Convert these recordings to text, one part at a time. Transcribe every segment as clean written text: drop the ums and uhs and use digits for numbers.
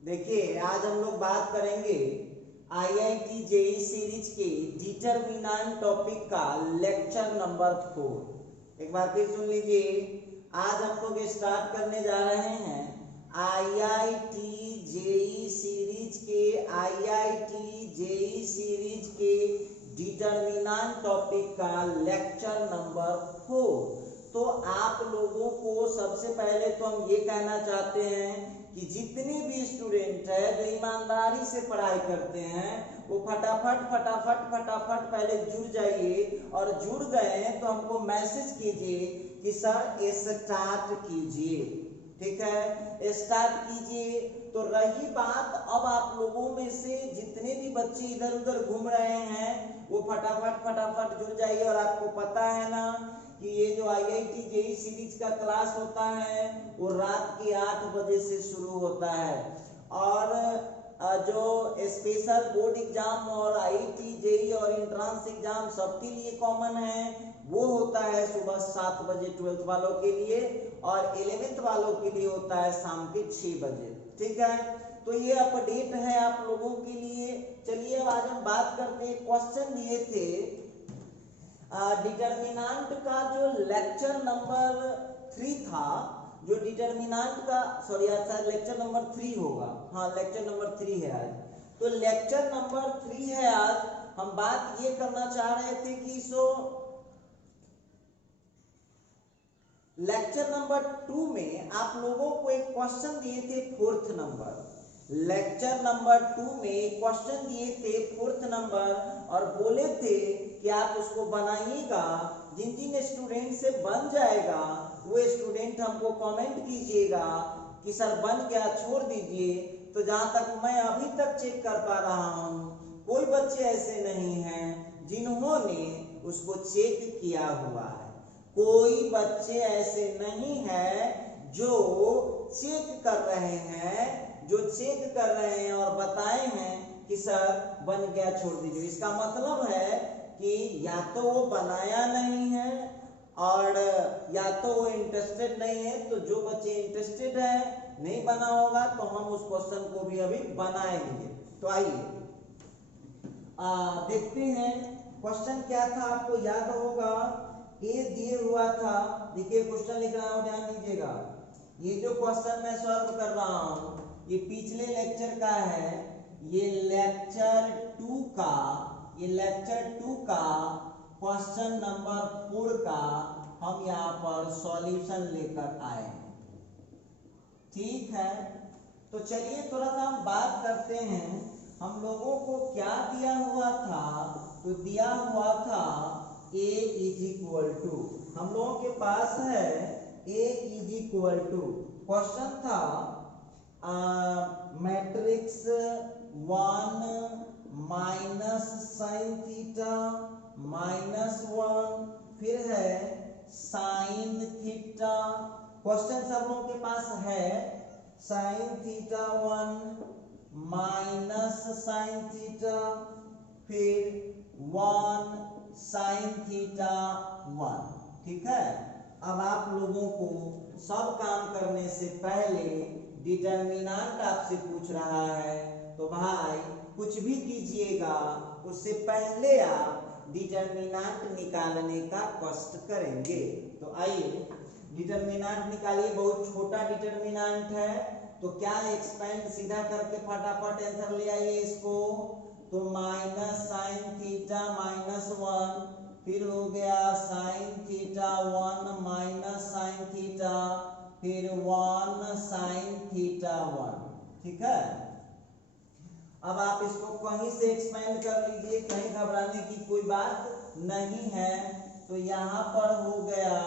देखिए आज हम लोग बात करेंगे आईआईटी जेईई सीरीज के डिटरमिनेंट टॉपिक का लेक्चर नंबर 4। एक बार फिर सुन लीजिए। आज हम लोग स्टार्ट करने जा रहे हैं आईआईटी जेईई सीरीज के डिटरमिनेंट टॉपिक का लेक्चर नंबर 4। तो आप लोगों को सबसे पहले तो हम ये कहना चाहते हैं कि जितने भी स्टूडेंट है जो ईमानदारी से पढ़ाई करते हैं वो फटाफट पहले जुड़ जाइए, और जुड़ गए तो हमको मैसेज कीजिए कि सर स्टार्ट कीजिए। ठीक है, स्टार्ट कीजिए। तो रही बात, अब आप लोगों में से जितने भी बच्चे इधर उधर घूम रहे हैं वो फटाफट जुड़ जाइए। और आपको पता है ना कि ये जो आईआईटी जेईई सीरीज का क्लास होता है वो रात के 8 बजे से शुरू होता है, और जो स्पेशल बोर्ड एग्जाम और आईआईटी जेईई और एंट्रेंस एग्जाम सबके लिए कॉमन है वो होता है सुबह 7 बजे 12th वालों के लिए, और 11th वालों के लिए होता है शाम के 6 बजे। ठीक है, तो ये अपडेट है आप लोगों के लिए। चलिए अब आज हम बात करते हैं, क्वेश्चन दिए थे डिटरमिनेंट का जो लेक्चर नंबर 3 था, जो डिटरमिनेंट का सॉरी आज लेक्चर नंबर 3 होगा। हाँ, लेक्चर नंबर 3 है आज। तो लेक्चर नंबर 3 है आज। हम बात ये करना चाह रहे थे कि लेक्चर नंबर 2 में आप लोगों को एक क्वेश्चन दिए थे 4th नंबर। लेक्चर नंबर 2 में क्वेश्चन दिए थे 4th नंबर, और बोले थे कि आप उसको बनाइएगा। जिन जिन स्टूडेंट से बन जाएगा वो स्टूडेंट हमको कमेंट कीजिएगा कि सर बन गया, छोड़ दीजिए। तो जहां तक मैं अभी तक चेक कर पा रहा हूं कोई बच्चे ऐसे नहीं हैं जिन्होंने उसको चेक किया हुआ है। कोई बच्चे ऐसे नहीं हैं जो चेक कर रहे हैं और बताए हैं कि सर बन गया, छोड़ दीजिए। इसका मतलब है कि या तो वो बनाया नहीं है और या तो वो इंटरेस्टेड नहीं है। तो जो बच्चे इंटरेस्टेड है, नहीं बना होगा, तो हम उस क्वेश्चन को भी अभी बनाएंगे। तो आइए देखते हैं क्वेश्चन क्या था। आपको याद होगा ये दिए हुआ था। देखिए क्वेश्चन लिख रहा हूं, ध्यान दीजिएगा। ये जो क्वेश्चन मैं सॉल्व कर रहा हूं ये पिछले लेक्चर का है। ये लेक्चर 2 का क्वेश्चन नंबर 4 का हम यहाँ पर सॉल्यूशन लेकर आए हैं। ठीक है, तो चलिए थोड़ा सा हम बात करते हैं। हम लोगों को क्या दिया हुआ था? तो दिया हुआ था a इज इक्वल टू, हम लोगों के पास है a is equal to, question था matrix 1 minus sine theta minus 1, फिर है साइन थीटा। क्वेश्चन सब लोगों के पास है sine theta 1 minus sine theta, फिर 1 साइन थीटा 1। ठीक है, अब आप लोगों को सब काम करने से पहले डिटरमिनेंट आपसे पूछ रहा है, तो भाई कुछ भी कीजिएगा उससे पहले आप डिटरमिनेंट निकालने का कष्ट करेंगे। तो आइए डिटरमिनेंट निकालिए। बहुत छोटा डिटरमिनेंट है, तो क्या एक्सपेंड सीधा करके फटाफट आंसर ले आइए इसको। तो माइनस साइन थीटा माइनस 1, फिर हो गया sine theta 1 minus sine theta, फिर 1 साइन थीटा 1। ठीक है, अब आप इसको कहीं से एक्सपेंड कर लीजिए, कहीं घबराने की कोई बात नहीं है। तो यहाँ पर हो गया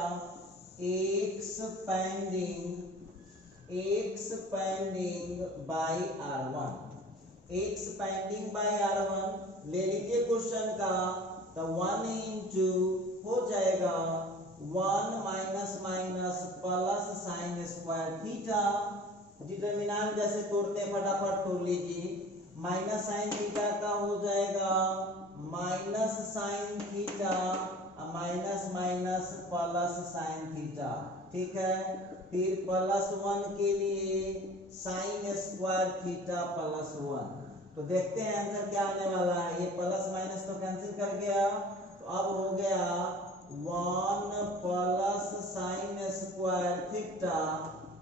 expanding by R1, expanding by R1 ले लीजिए क्वेश्चन का। तो 1 इंटू हो जाएगा 1 minus minus plus sign square theta. Determinant जैसे तोड़ते हैं फटाफट तोड़ लीजिए। माइनस साइन थीटा का हो जाएगा minus sine theta minus minus plus sine theta. ठीक है, फिर प्लस 1 के लिए साइन स्क्वायर थीटा प्लस 1। तो देखते हैं आंसर क्या आने वाला है। ये प्लस माइनस तो कैंसिल कर गया, तो अब हो गया 1 plus sign square theta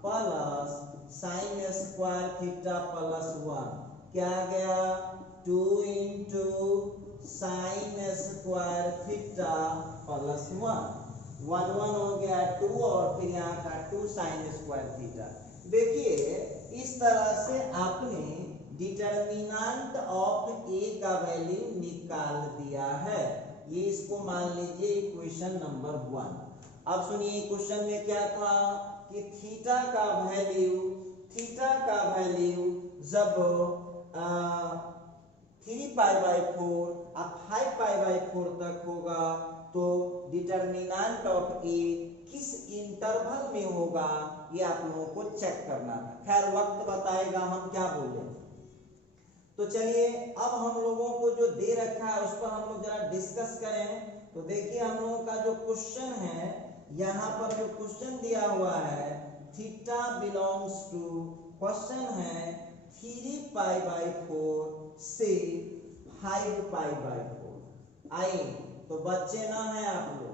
plus sign square theta plus 1। क्या आ गया 2 into sine square theta plus 1। 1 1 हो गया 2 और फिर यहाँ का 2 साइन स्क्वायर थीटा। देखिए इस तरह से आपने डिटर्मिनेंट ऑफ ए का वैल्यू निकाल दिया है। ये इसको मान लीजिए इक्वेशन नंबर 1। अब सुनिए क्वेश्चन में क्या था कि थीटा का वैल्यू जब 3π/4 और 5π/4 तक होगा तो डिटर्मिनेंट ऑफ ए किस इंटरवल में होगा ये आप लोगों को चेक करना था। खैर वक्त बताएगा हम क्या बोले। तो चलिए अब हम लोगों को जो दे रखा है उस पर हम लोग जरा डिस्कस करें। तो देखिए हम लोगों का जो क्वेश्चन है, यहाँ पर जो क्वेश्चन दिया हुआ है थीटा बिलोंग्स टू, क्वेश्चन है 3π/4 से 5π/4। आइए तो बच्चे ना है आप लोग,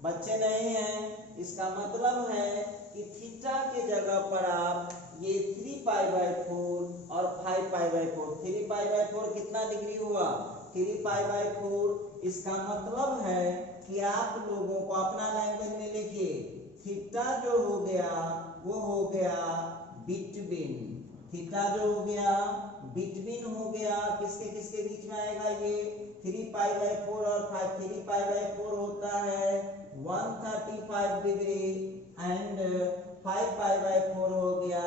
बच्चे नहीं हैं, इसका मतलब है कि थीटा के जगह पर आप ये 3π/4 और 5π/4, 3π/4 कितना डिग्री हुआ 3π/4। इसका मतलब है कि आप लोगों को अपना लैंग्वेज में लिखिए, थीटा जो हो गया वो हो गया बिटवीन, थीटा जो हो गया बिटवीन हो गया किसके किसके बीच में आएगा ये 3π/4 और 5। 3π/4 होता है 135 डिग्री एंड 5π/4 हो गया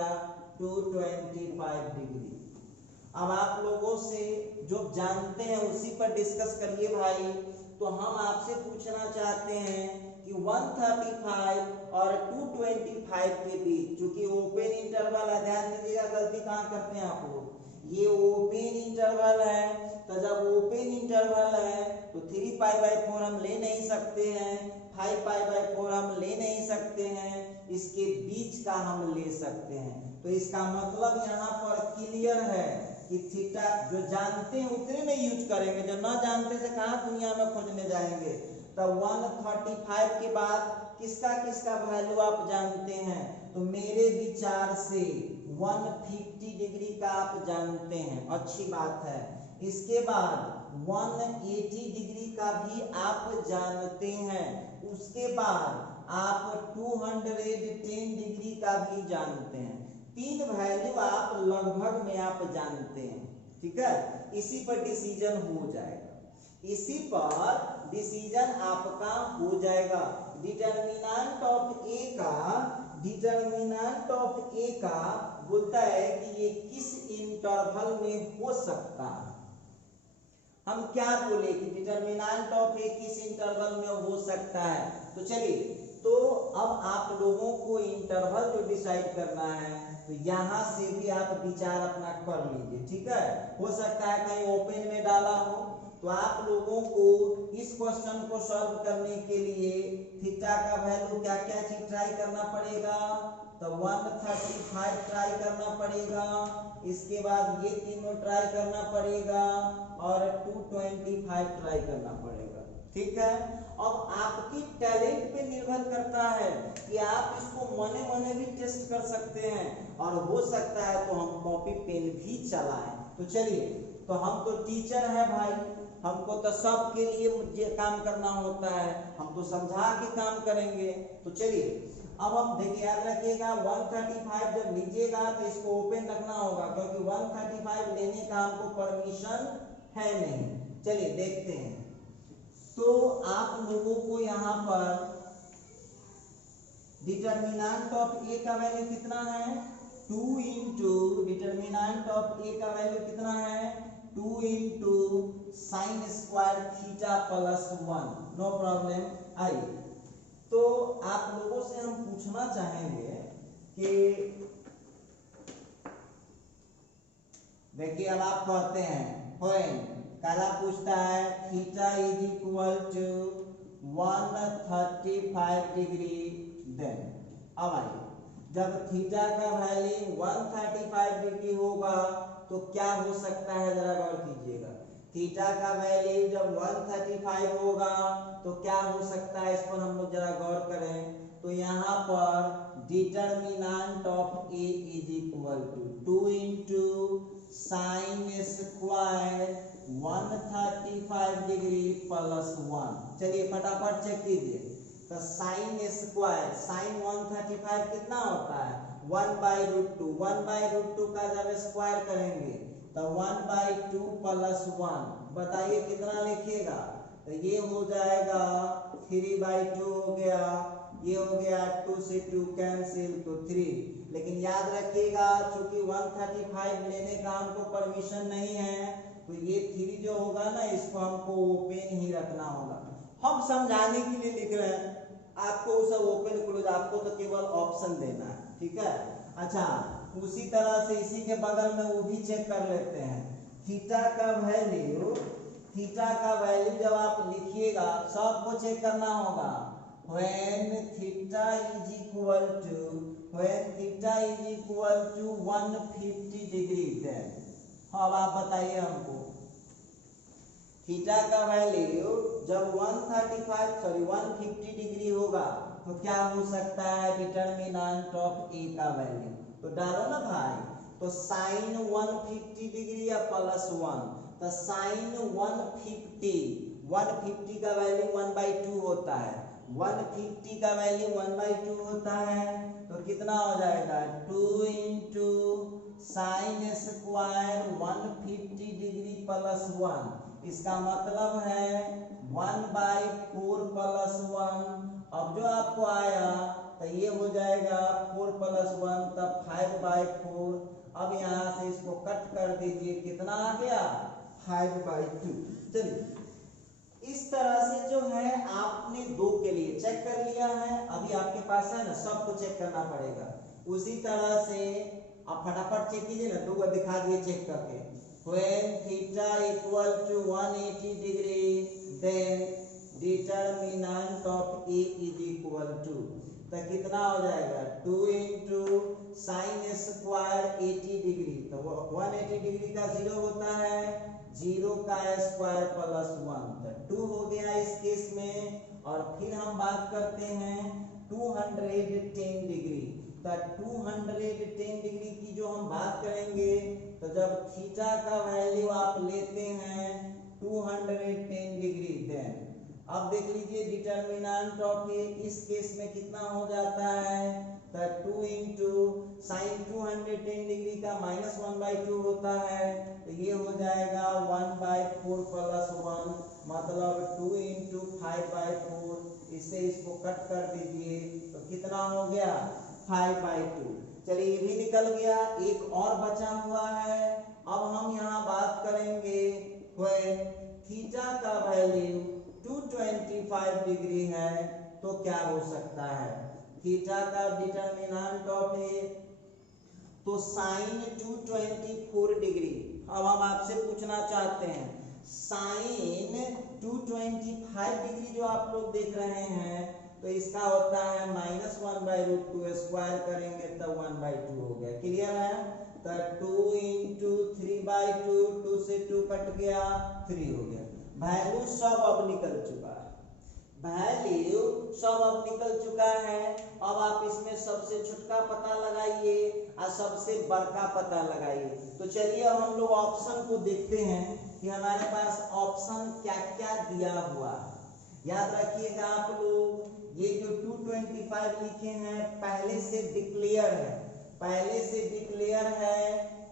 225 डिग्री। अब आप लोगों से जो जानते हैं उसी पर डिस्कस करिए भाई। तो हम आपसे पूछना चाहते हैं कि 135 और 225 के बीच, चूंकि ओपन इंटरवल है, ध्यान दीजिएगा गलती कहाँ करते हैं आप लोग, ये ओपन इंटरवल है। तो जब ओपन इंटरवल है तो 3π/4 हम ले नहीं सकते हैं, 5π/4 हम ले नहीं सकते हैं, इसके बीच का हम ले सकते हैं। तो इसका मतलब यहाँ पर क्लियर है कि थीटा जो जानते हैं उतने में यूज करेंगे, जो ना जानते से कहाँ दुनिया में खोजने जाएंगे। तो 135 के बाद किसका किसका वैल्यू आप जानते हैं, तो मेरे विचार से 150 डिग्री का आप जानते हैं, अच्छी बात है। इसके बाद 180 डिग्री का भी आप जानते हैं। उसके बाद आप 210 डिग्री का भी जानते हैं। 3 वैल्यू आप लगभग में आप जानते हैं, ठीक है। इसी पर डिसीजन हो जाएगा, इसी पर डिसीजन आपका हो जाएगा। डिटर्मिनेंट ऑफ ए का बोलता है कि ये किस इंटरवल में हो सकता है। हम क्या बोले कि डिटर्मिनेंट ऑफ ए किस इंटरवल में हो सकता है। तो चलिए, तो अब आप लोगों को इंटरवल जो डिसाइड करना है तो यहाँ से भी आप विचार अपना कर लीजिए, ठीक है। हो सकता है कहीं ओपन में डाला हो, तो आप लोगों को इस क्वेश्चन को सॉल्व करने के लिए थीटा का वैल्यू क्या क्या चीज ट्राई करना पड़ेगा। तो 135 ट्राई करना पड़ेगा, इसके बाद ये तीनों ट्राई करना पड़ेगा और 225 ट्राई करना पड़ेगा, ठीक है। अब आपकी टैलेंट पे निर्भर करता है कि आप इसको मने मने भी टेस्ट कर सकते हैं और हो सकता है तो हम कॉपी पेन भी चलाएं। तो चलिए, तो हम तो टीचर हैं भाई, हमको तो सबके लिए मुझे काम करना होता है, हम तो समझा के काम करेंगे। तो चलिए अब हम देखिए, याद रखिएगा 135 जब लीजिएगा तो इसको ओपन रखना होगा, क्योंकि 135 लेने का हमको परमिशन है नहीं। चलिए देखते हैं। तो आप लोगों को यहाँ पर डिटर्मिनेंट ऑफ ए का वैल्यू कितना है 2 इंटू, डिटर्मिनेंट ऑफ ए का वैल्यू कितना है 2 into sine square theta plus 1। No problem. आइए, तो आप लोगों से हम पूछना चाहेंगे कि देखिए, अब आप कहते हैं काला पूछता है theta is equal to 135 degree. Then अब आइए जब थीटा का वैल्यू 135 डिग्री होगा तो क्या हो सकता है, जरा गौर कीजिएगा। थीटा का वैल्यू जब 135 होगा तो क्या हो सकता है, इस पर हम लोग जरा गौर करें। तो यहाँ पर determinant of A is equal to 2 into sine square 135 degree plus 1। चलिए फटाफट चेक कीजिए। तो साइन स्क्वायर, साइन 135 कितना होता है, 1/√2। 1/√2 का जब स्क्वायर करेंगे तो 1/2 प्लस 1, बताइए कितना लिखिएगा। तो ये हो जाएगा 3/2 हो गया, ये हो गया 2 से 2 कैंसिल तो 3। लेकिन याद रखिएगा चूंकि 135 लेने का हमको परमिशन नहीं है, तो ये 3 जो होगा ना इसको हमको ओपन ही रखना होगा। हम समझाने के लिए लिख रहे हैं, आपको सब ओपन क्लोज, आपको तो केवल ऑप्शन देना है, ठीक है। अच्छा, उसी तरह से इसी के बगल में वो भी चेक कर लेते हैं। थीटा का वैल्यू, थीटा का वैल्यू जब आप लिखिएगा सबको चेक करना होगा। when theta is equal to 150 degree, then अब आप बताइए हमको थीटा का वैल्यू जब 150 डिग्री होगा तो क्या हो सकता है, डिटर्मिनेंट ऑफ ए का वैल्यू। तो डालो ना भाई, तो साइन 150 डिग्री या प्लस 1, तो साइन 150 का वैल्यू 1/2 होता है, 150 का वैल्यू 1/2 होता है, तो कितना हो जाएगा 2 into sine square 150 degree plus 1। इसका मतलब है 1/4 प्लस 1। अब जो आपको आया तो ये हो जाएगा 4 प्लस 1 तब 5/4। अब यहाँ से इसको कट कर दीजिए, कितना आ गया 5/2। चलिए इस तरह से जो है आपने 2 के लिए चेक कर लिया है, अभी आपके पास है ना, सबको चेक करना पड़ेगा। उसी तरह से आप फटाफट चेक कीजिए ना, 2 दिखा दिए चेक करके। when theta equal to 180 degree then determinant of A is equal to, तो कितना हो जाएगा 2 इंटू साइन स्क्वायर 80 डिग्री, तो 180 डिग्री का 0 होता है, 0 का स्क्वायर प्लस 1, तो 2 हो गया इस केस में। और फिर हम बात करते हैं 210 डिग्री, तो 210 डिग्री की जो हम बात करेंगे, तो जब थीटा का वैल्यू आप लेते हैं 210 डिग्री, देन अब देख लीजिए डिटर्मिनेंट ऑफ ए इस केस में कितना हो जाता है, तो 2 इंटू साइन 210 डिग्री का माइनस 1/2 होता है, तो ये हो जाएगा 1/4 प्लस 1, मतलब 2 इंटू 5/4। इससे इसको कट कर दीजिए तो कितना हो गया 5/2। चलिए ये भी निकल गया, एक और बचा हुआ है। अब हम यहाँ बात करेंगे when थीटा का वैल्यू 225 डिग्री है तो क्या हो सकता है, थीटा का डिटर्मिनेंट ऑफ ए, तो साइन 224 डिग्री। अब हम आपसे पूछना चाहते हैं साइन 225 डिग्री जो आप लोग देख रहे हैं, तो इसका होता है -1/√2, स्क्वायर करेंगे तब 1/2 हो गया, क्लियर है। तो 2 इंटू 3/2, 2 से 2 कट गया, 3 हो गया। वैल्यू सब अब निकल चुका है, वैल्यू सब अब निकल चुका है। अब आप इसमें सबसे छोटा पता लगाइए और सबसे बड़का पता लगाइए। तो चलिए अब हम लोग ऑप्शन को देखते हैं कि हमारे पास ऑप्शन क्या क्या दिया हुआ है। याद रखिएगा आप लोग, ये जो 225 लिखे हैं पहले से डिक्लेयर है, पहले से डिक्लेयर है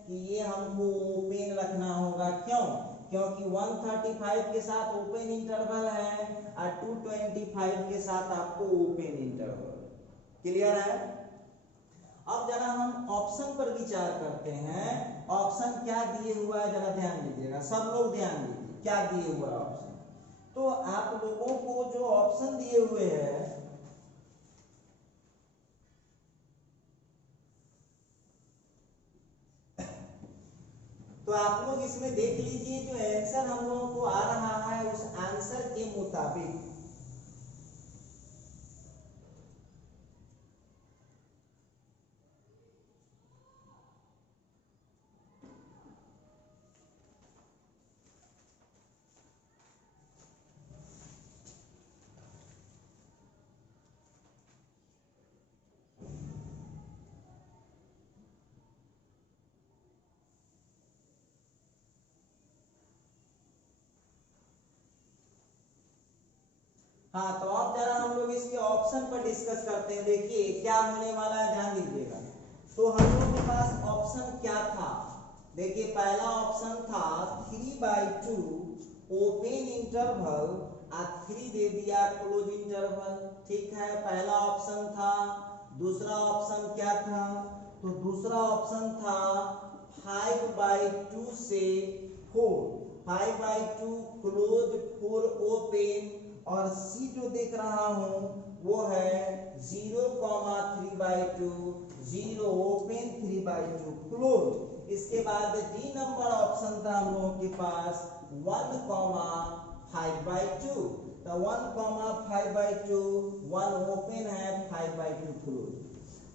कि ये हमको ओपन रखना होगा। क्यों? क्योंकि 135 के साथ ओपन इंटरवल है और 225 के साथ आपको ओपन इंटरवल, क्लियर है। अब जरा हम ऑप्शन पर विचार करते हैं, ऑप्शन क्या दिए हुआ है जरा ध्यान दीजिएगा, सब लोग ध्यान दीजिए क्या दिए हुआ है ऑप्शन। तो आप लोगों को जो ऑप्शन दिए हुए हैं, तो आप लोग इसमें देख लीजिए जो आंसर हम लोगों को आ रहा है उस आंसर के मुताबिक हाँ, तो अब जरा हम लोग इसके ऑप्शन पर डिस्कस करते हैं। देखिए क्या होने वाला है, ध्यान दीजिएगा। तो हम लोग के पास ऑप्शन क्या था, देखिए पहला ऑप्शन था 3/2 ओपन इंटरवल और 3 दे दिया क्लोज इंटरवल। ठीक है, पहला ऑप्शन था। दूसरा ऑप्शन क्या था, तो दूसरा ऑप्शन था 5/2 से 4, 5/2 क्लोज 4 ओपन, और सी जो देख रहा हूं वो है 0,3/2, 0 ओपन 3/2 क्लोज। इसके बाद डी नंबर ऑप्शन था हम लोगों के पास 1,5/2, तो 1,5/2, 1 ओपन है 5/2 क्लोज।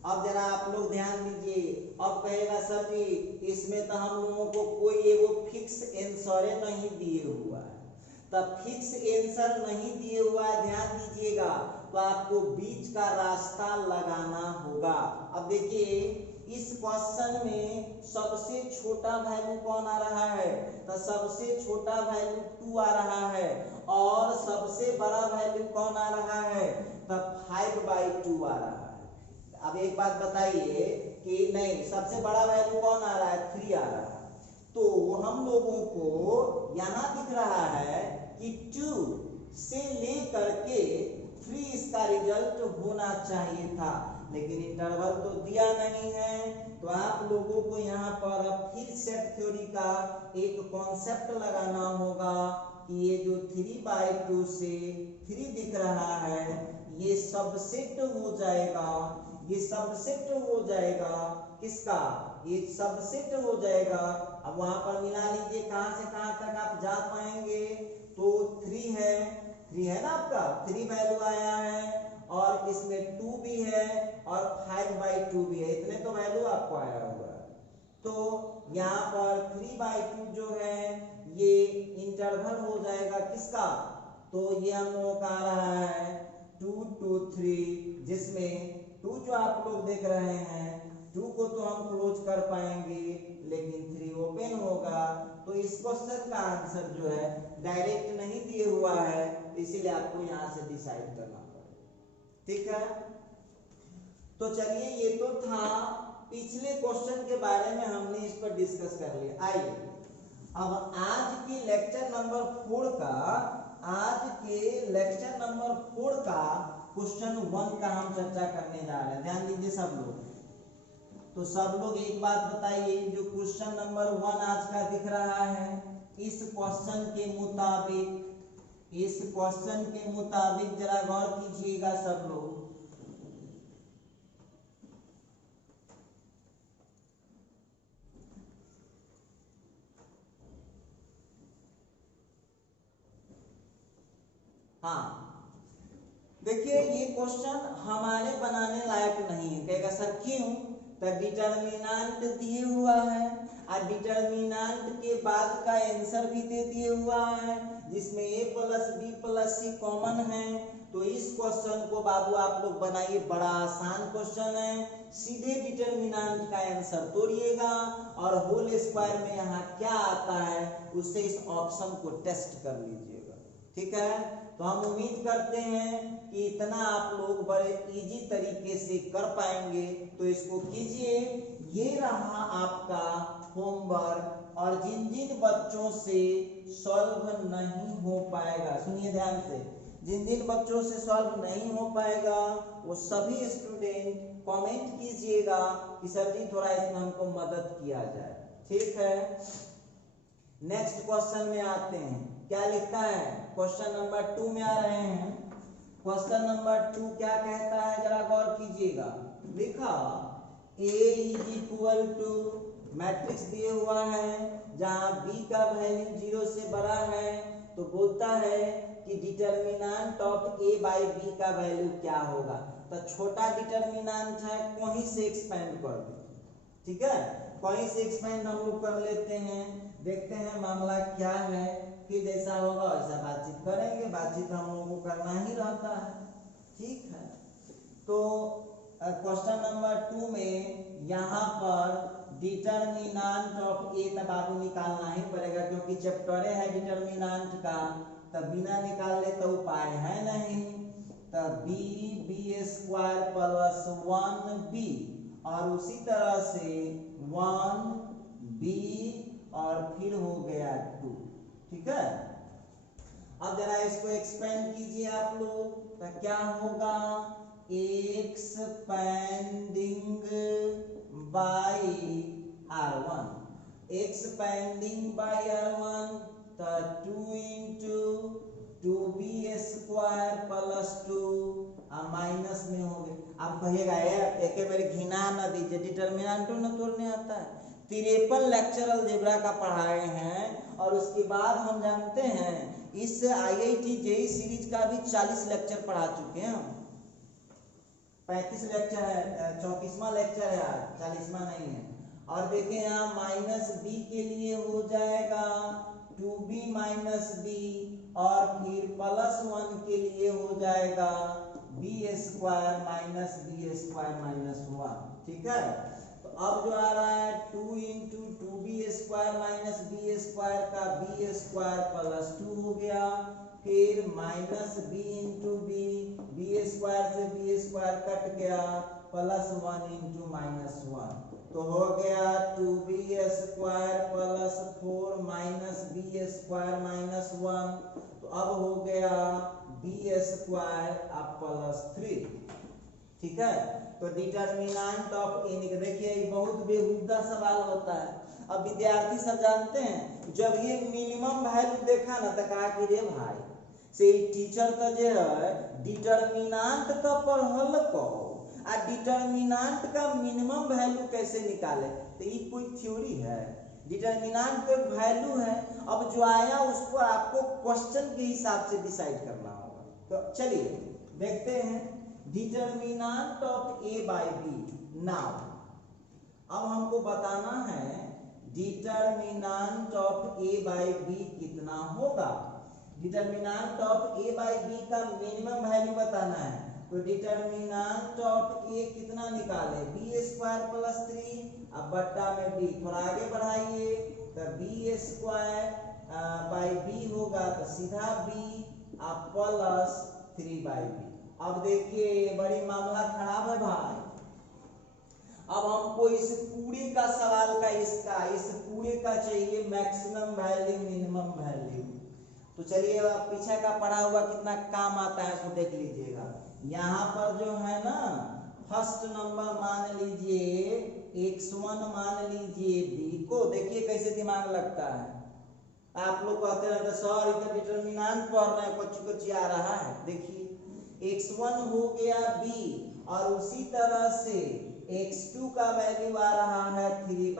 अब जरा आप लोग ध्यान दीजिए, अब कहेगा सर जी इसमें तो हम लोगों को कोई वो फिक्स आंसर नहीं दिए हुआ है। तब फिक्स आंसर नहीं दिए हुआ है, ध्यान दीजिएगा, तो आपको बीच का रास्ता लगाना होगा। अब देखिए इस क्वेश्चन में सबसे छोटा वैल्यू कौन आ रहा है, तो सबसे छोटा वैल्यू 2 आ रहा है, और सबसे बड़ा वैल्यू कौन आ रहा है, तो 5/2 आ रहा है। अब एक बात बताइए कि नहीं, सबसे बड़ा वैल्यू कौन आ रहा है, 3 आ रहा है। तो हम लोगों को यहां दिख रहा है कि 2 से लेकर के 3 इसका रिजल्ट होना चाहिए था, लेकिन इंटरवल तो दिया नहीं है। तो आप लोगों को यहाँ पर फिर सेट थ्योरी का एक कॉन्सेप्ट लगाना होगा कि ये जो 3/2 से 3 दिख रहा है ये सबसेट हो जाएगा, ये सबसेट हो जाएगा किसका, ये सबसेट हो जाएगा। अब वहां पर मिला लीजिए कहां से कहां तक आप जा पाएंगे, तो 3 है ना आपका, 3 वैल्यू आया है, और इसमें 2 भी है और 5/2 भी है, इतने तो वैल्यू आपको आया हुआ है। तो यहाँ पर 3/2 जो है ये इंटरवल हो जाएगा किसका, तो ये हम लोगों का आ रहा है 2 to 3, जिसमें 2 जो आप लोग देख रहे हैं 2 को तो हम क्लोज कर पाएंगे, लेकिन 3 ओपन होगा। तो इस क्वेश्चन का आंसर जो है डायरेक्ट नहीं दिए हुआ है, इसीलिए आपको यहां से डिसाइड करना पड़ेगा। ठीक है, तो चलिए ये तो था पिछले क्वेश्चन के बारे में, हमने इस पर डिस्कस कर लिया। आइए अब आज के लेक्चर नंबर 4 का, आज के लेक्चर नंबर 4 का क्वेश्चन 1 का हम चर्चा करने जा रहे हैं। ध्यान दीजिए सब लोग, तो सब लोग एक बात बताइए, जो क्वेश्चन नंबर 1 आज का दिख रहा है, इस क्वेश्चन के मुताबिक, इस क्वेश्चन के मुताबिक जरा गौर कीजिएगा सब लोग। हाँ देखिए ये क्वेश्चन हमारे बनाने लायक नहीं है। कहेगा सर क्यों, तो डिटर्मिनेंट दिए हुआ है और डिटर्मिनेंट के बाद का आंसर भी दे दिए हुआ है, जिसमें a + b + c कॉमन है। तो इस क्वेश्चन को बाबू आप लोग बनाइए, बड़ा आसान क्वेश्चन है, सीधे डिटर्मिनेंट का आंसर तोड़िएगा और होल स्क्वायर में यहाँ क्या आता है उससे इस ऑप्शन को टेस्ट कर लीजिएगा। ठीक है, तो हम उम्मीद करते हैं कि इतना आप लोग बड़े इजी तरीके से कर पाएंगे, तो इसको कीजिए। ये रहा आपका होमवर्क, और जिन जिन बच्चों से सॉल्व नहीं हो पाएगा, सुनिए ध्यान से, जिन जिन बच्चों से सॉल्व नहीं हो पाएगा वो सभी स्टूडेंट कमेंट कीजिएगा कि सर जी थोड़ा इसमें हमको मदद किया जाए। ठीक है, नेक्स्ट क्वेश्चन में आते हैं। क्या लिखता है, क्वेश्चन नंबर 2 में आ रहे हैं। क्वेश्चन नंबर 2 क्या कहता है, जरा गौर कीजिएगा। लिखा a = मैट्रिक्स दिए हुआ है, जहां b का वैल्यू 0 से बड़ा है, तो बोलता है कि डिटर्मिनेंट ऑफ a/b का वैल्यू क्या होगा। तो छोटा डिटर्मिनेंट है, कहीं से एक्सपेंड कर दो। ठीक है, कहीं से एक्सपेंड हम लोग कर लेते हैं, देखते हैं मामला क्या है, फिर जैसा होगा वैसा बातचीत करेंगे। बातचीत हम लोगों को करना ही रहता है। ठीक है, तो क्वेश्चन नंबर 2 में यहाँ पर डिटर्मिनेंट ऑफ ए तब आपको निकालना ही पड़ेगा, क्योंकि चैप्टर है डिटर्मिनेंट का, तब बिना निकाले तो उपाय है नहीं, तब बी स्क्वायर प्लस 1b और उसी तरह से 1b और फिर हो गया 2। ठीक है, अब जरा इसको एक्सपेंड कीजिए आप लोग, तो क्या होगा, expanding by r1, expanding by r1 तो 2 into 2b square plus 2 minus में हो गए। आप कहिएगा एक बार घिना न दीजिए, डिटर्मिनेंट न तोड़ने आता है। 53 लेक्चर अलजेब्रा का पढ़ाए हैं और उसके बाद हम जानते हैं इस IIT JEE सीरीज का भी 40 लेक्चर पढ़ा चुके हैं हम। 35 लेक्चर है, 34वां लेक्चर है आज, 40वां नहीं है। और देखें यहाँ माइनस बी के लिए हो जाएगा 2b माइनस बी और फिर प्लस 1 के लिए हो जाएगा b square minus b square minus 1। ठीक है, तो अब जो आ रहा है 2 into 2b square minus b square का b स्क्वायर प्लस 2 हो गया, फिर minus b into b square से b स्क्वायर कट गया प्लस 1 इंटू माइनस 1 तो हो गया 2b square plus 4 minus b square minus 1 तो अब हो गया b स्क्वायर प्लस 3। ठीक है, तो डिटर्मिनेंट ऑफ ए निकल, देखिए ये बहुत बेहुदा सवाल होता है। अब विद्यार्थी सब जानते हैं जब ये मिनिमम वैल्यू देखा ना तो कहा कि रे भाई से टीचर तो जे है डिटर्मिनेंट तो पढ़ल को आ डिटर्मिनेंट का मिनिमम वैल्यू कैसे निकाले, तो ये कोई थ्योरी है? डिटर्मिनेंट तो एक वैल्यू है, अब जो आया उसको आपको क्वेश्चन के हिसाब से डिसाइड करना होगा। तो चलिए देखते हैं determinant of A by B. Now अब हमको बताना है determinant of A by B कितना होगा। Determinant of A by B का मिनिमम वैल्यू बताना है, तो डिटर्मिनेंट ऑफ ए कितना निकाले, बी स्क्वायर प्लस 3 अब बट्टा में बी, थोड़ा आगे बढ़ाइए तो बी स्क्वायर बाई बी होगा तो सीधा बी प्लस 3 बाई बी। अब देखिए बड़ी मामला खराब है भाई। अब हमको इस पूरे का सवाल का इस पूरे का चाहिए मैक्सिमम वैल्यू मिनिमम वैल्यू। तो चलिए अब पीछे का पढ़ा हुआ कितना काम आता है उसको देख लीजिएगा। यहाँ पर जो है ना फर्स्ट नंबर मान लीजिए x1 मान लीजिए b को, देखिए कैसे दिमाग लगता है। आप लोग कहते रहते सर इधर डिटर्मिनेंट पढ़ रहे हैं कुछ आ रहा है। देखिए x1 हो गया b और उसी तरह से x2 का वैल्यू आ रहा है 3/b।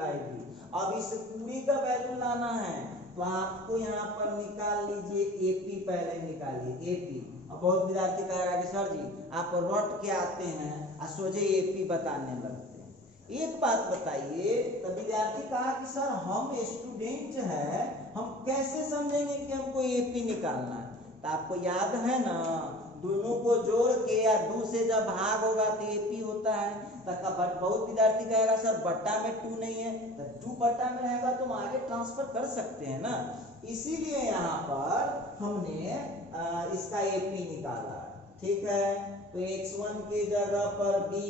अब इस पूरी का वैल्यू लाना है तो आपको यहाँ पर निकाल लीजिए AP, पहले निकालिए AP। अब बहुत विद्यार्थी कहेगा कि सर जी आप रट के आते हैं और सोचे AP बताने लगते हैं। एक बात बताइए, तो विद्यार्थी कहा कि सर हम स्टूडेंट हैं, हम कैसे समझेंगे कि हमको AP निकालना है। तो आपको याद है ना दोनों को जोड़ के या 2 से जब भाग होगा तो AP होता है। तो बहुत विद्यार्थी कहेगा सर बट्टा में 2 नहीं है, तो 2 बट्टा में रहेगा तो हम आगे ट्रांसफर कर सकते हैं ना, इसीलिए यहाँ पर हमने इसका AP निकाला। ठीक है, तो x1 के जगह पर b,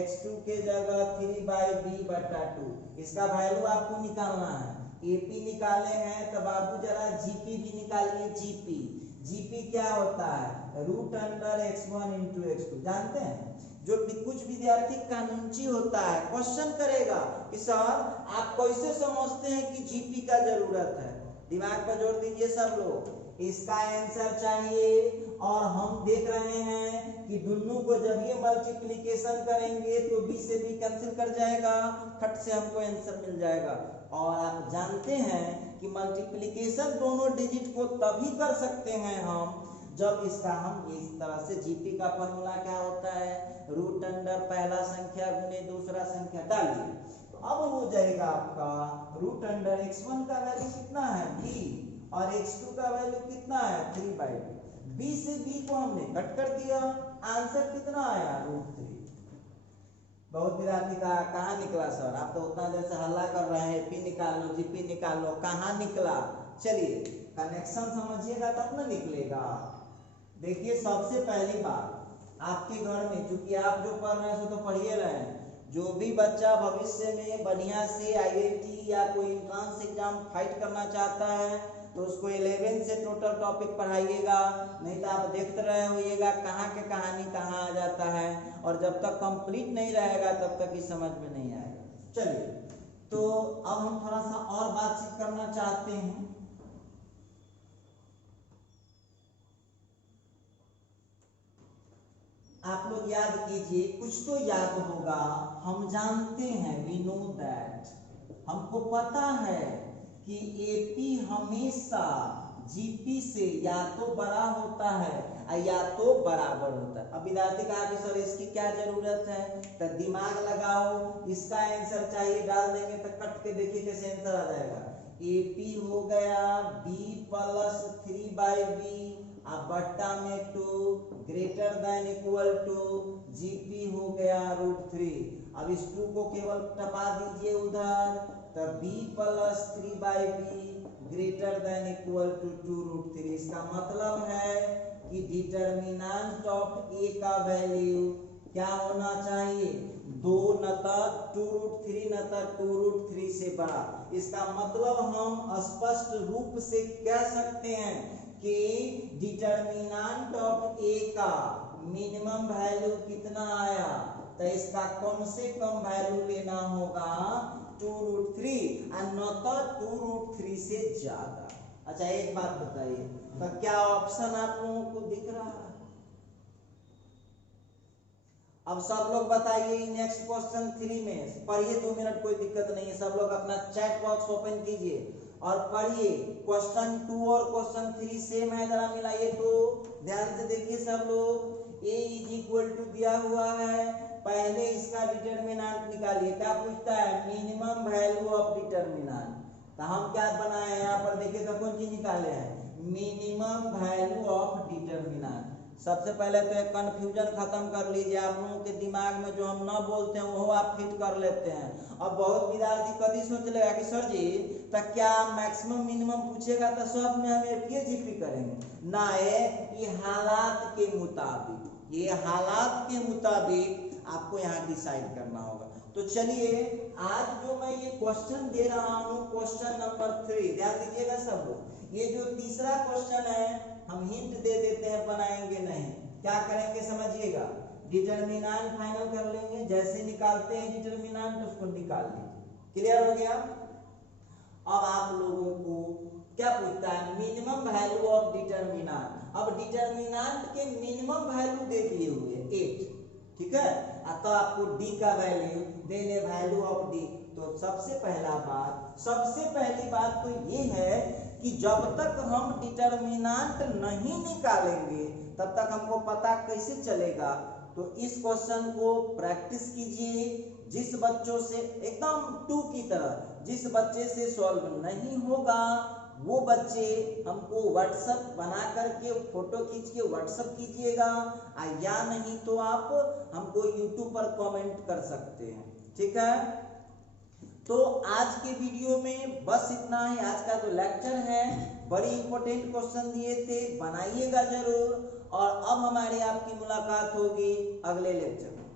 x2 के जगह 3/b/2, इसका वैल्यू आपको निकालना है। AP निकाले हैं तो बाबू जरा GP भी निकालिए। GP क्या होता है, root under x1 into x2। जानते हैं जो कुछ विद्यार्थी कानूनची होता है क्वेश्चन करेगा कि सर आप कैसे समझते हैं कि GP का जरूरत है। दिमाग पर जोर दीजिए सब लोग, इसका आंसर चाहिए और हम देख रहे हैं कि दोनों को जब ये मल्टीप्लिकेशन करेंगे तो b से b कैंसिल कर जाएगा, फट से हमको आंसर मिल जाएगा। और आप जानते हैं कि मल्टीप्लिकेशन दोनों डिजिट को तभी कर सकते हैं हम जब इसका हम इस तरह से GP का फॉर्मूला क्या होता है, रूट अंडर पहला संख्या गुने दूसरा संख्या डालिए। तो अब हो जाएगा आपका रूट अंडर x1 का वैल्यू कितना है b और x2 का वैल्यू कितना है 3/b। b से b को हमने कट कर दिया, आंसर कितना आया √3। बहुत विद्यार्थी का कहाँ निकला सर, आप तो उतना देर से हल्ला कर रहे हैं AP निकाल लो GP निकाल लो, कहाँ निकला? चलिए कनेक्शन समझिएगा तब ना निकलेगा। देखिए सबसे पहली बात, आपके घर में चूंकि आप जो पढ़ रहे हैं सो तो पढ़िए रहे हैं, जो भी बच्चा भविष्य में बढ़िया से IIT या कोई एंट्रेंस एग्जाम फाइट करना चाहता है तो उसको 11 से टोटल टॉपिक पढ़ाइएगा, नहीं तो आप देखते रहे होइएगा कहाँ के कहानी कहाँ आ जाता है, और जब तक कंप्लीट नहीं रहेगा तब तक ही समझ में नहीं आएगा। चलिए तो अब हम थोड़ा सा और बातचीत करना चाहते हैं। आप लोग याद कीजिए, कुछ तो याद होगा, हम जानते हैं, वी नो दैट, हमको पता है कि AP हमेशा GP से या तो बड़ा होता है या तो बराबर होता है। अब विद्यार्थी कहा कि सर इसकी क्या जरूरत है, तो दिमाग लगाओ, इसका आंसर चाहिए डाल देंगे तो कट के देखिए कैसे आंसर आ जाएगा। AP हो गया B प्लस 3/B अब बट्टा में 2 greater than equal to GP हो गया √3। अब इस 2 को केवल टपा दीजिए उधर, तो B plus 3/B greater than equal to 2√3। इसका मतलब है कि डिटर्मिनेंट ऑफ A का वैल्यू क्या होना चाहिए, 2 न तो 2√3 न तो 2√3 से बड़ा। इसका मतलब हम स्पष्ट रूप से कह सकते हैं कि डिटर्मिनेंट ऑफ A का मिनिमम वैल्यू कितना आया, तो इसका कम से कम वैल्यू लेना होगा 2√3 और न तो 2√3 से ज्यादा। अच्छा एक बात बताइए, तो क्या ऑप्शन आप लोगों को दिख रहा है? अब सब लोग बताइए नेक्स्ट क्वेश्चन 3 में पढ़िए, 2 मिनट कोई दिक्कत नहीं है, सब लोग अपना चैट बॉक्स ओपन कीजिए और पढ़िए। क्वेश्चन 2 और क्वेश्चन 3 सेम है, जरा मिलाइए तो ध्यान से देखिए सब लोग। A इज इक्वल टू दिया हुआ है, पहले इसका डिटर्मिनेंट निकालिए। क्या पूछता है, मिनिमम वैल्यू ऑफ डिटर्मिनेंट। तो हम क्या बनाए हैं यहाँ पर देखिए, तो कौन चीज निकाले हैं, मिनिमम वैल्यू ऑफ डिटर्मिनेंट। सबसे पहले तो एक कंफ्यूजन खत्म कर लीजिए, आप लोगों के दिमाग में जो हम ना बोलते हैं वो आप फिट कर लेते हैं। अब बहुत विद्यार्थी कभी सोच लेगा कि सर जी तो क्या मैक्सिमम मिनिमम पूछेगा तो सब में हम FG करेंगे ना, ये हालात के मुताबिक, ये हालात के मुताबिक आपको यहाँ डिसाइड करना होगा। तो चलिए आज जो मैं ये क्वेश्चन दे रहा हूँ, क्वेश्चन नंबर 3, ध्यान दीजिएगा सब लोग। ये जो तीसरा क्वेश्चन है हम हिंट दे देते हैं, बनाएंगे नहीं। क्या करेंगे समझिएगा, डिटर्मिनेंट फाइनल कर लेंगे, जैसे निकालते हैं डिटर्मिनेंट उसको निकाल लीजिए। क्लियर हो गया? अब आप लोगों को क्या पूछता है, मिनिमम वैल्यू ऑफ डिटर्मिनेंट। अब डिटर्मिनेंट के मिनिमम वैल्यू दे दिए हुए 8, ठीक है, तो आपको D का वैल्यू देने, वैल्यू ऑफ D। तो सबसे पहली बात तो ये है कि जब तक हम डिटर्मिनेंट नहीं निकालेंगे तब तक हमको पता कैसे चलेगा। तो इस क्वेश्चन को प्रैक्टिस कीजिए, जिस बच्चों से एकदम 2 की तरह, जिस बच्चे से सॉल्व नहीं होगा वो बच्चे हमको व्हाट्सएप बना करके फोटो खींच के व्हाट्सएप कीजिएगा, या नहीं तो आप हमको यूट्यूब पर कमेंट कर सकते हैं, ठीक है। तो आज के वीडियो में बस इतना ही। आज का जो लेक्चर है बड़ी इंपॉर्टेंट क्वेश्चन दिए थे, बनाइएगा जरूर। और अब हमारी आपकी मुलाकात होगी अगले लेक्चर में।